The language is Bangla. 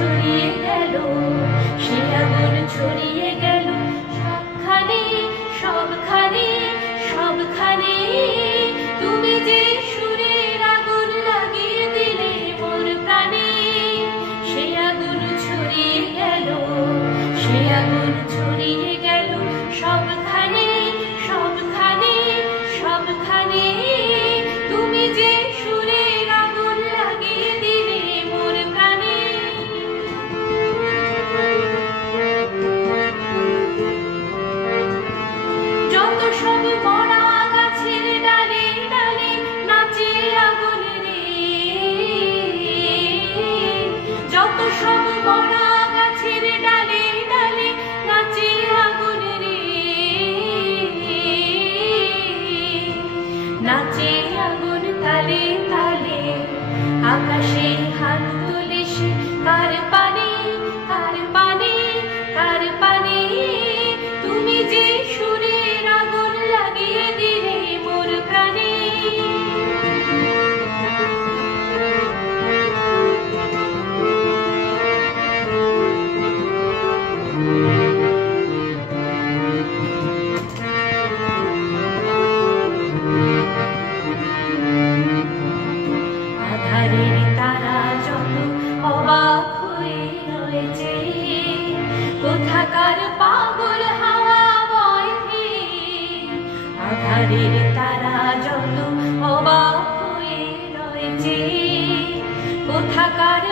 ছড়িয়ে গেল, সে আগুন ছড়িয়ে গেল সবখানে সবখানে সবখানে। তুমি যে সুরের আগুন লাগিয়ে দিলে মোর প্রাণে, সে আগুন ছড়িয়ে গেল, সে আগুন ছড়িয়ে গেল সবখানে সবখানে সবখানে। তুমি যে সুরের আগুন লাগিয়ে দিলে মোর প্রাণে। যত সব মরা গাছের ডালে ডালে নাচে আগুন রে, যত সব মরা গাছের ডালে ডালে নাচে আগুন রে, নাচে আগুন তালে তালে। আকাশে হাত তুলে সে কার পানে কার পানে কার পানে। তুমি যে সুরের আগুন লাগিয়ে দিলে মোর প্রাণে। আধারের তারা যত অবাক হয়ে রয়েছে, কোথাকার পাগল হাওয়া বয় ফিরে। আধারের তারা যত অবাক হয়ে রয়েছে, কোথাকার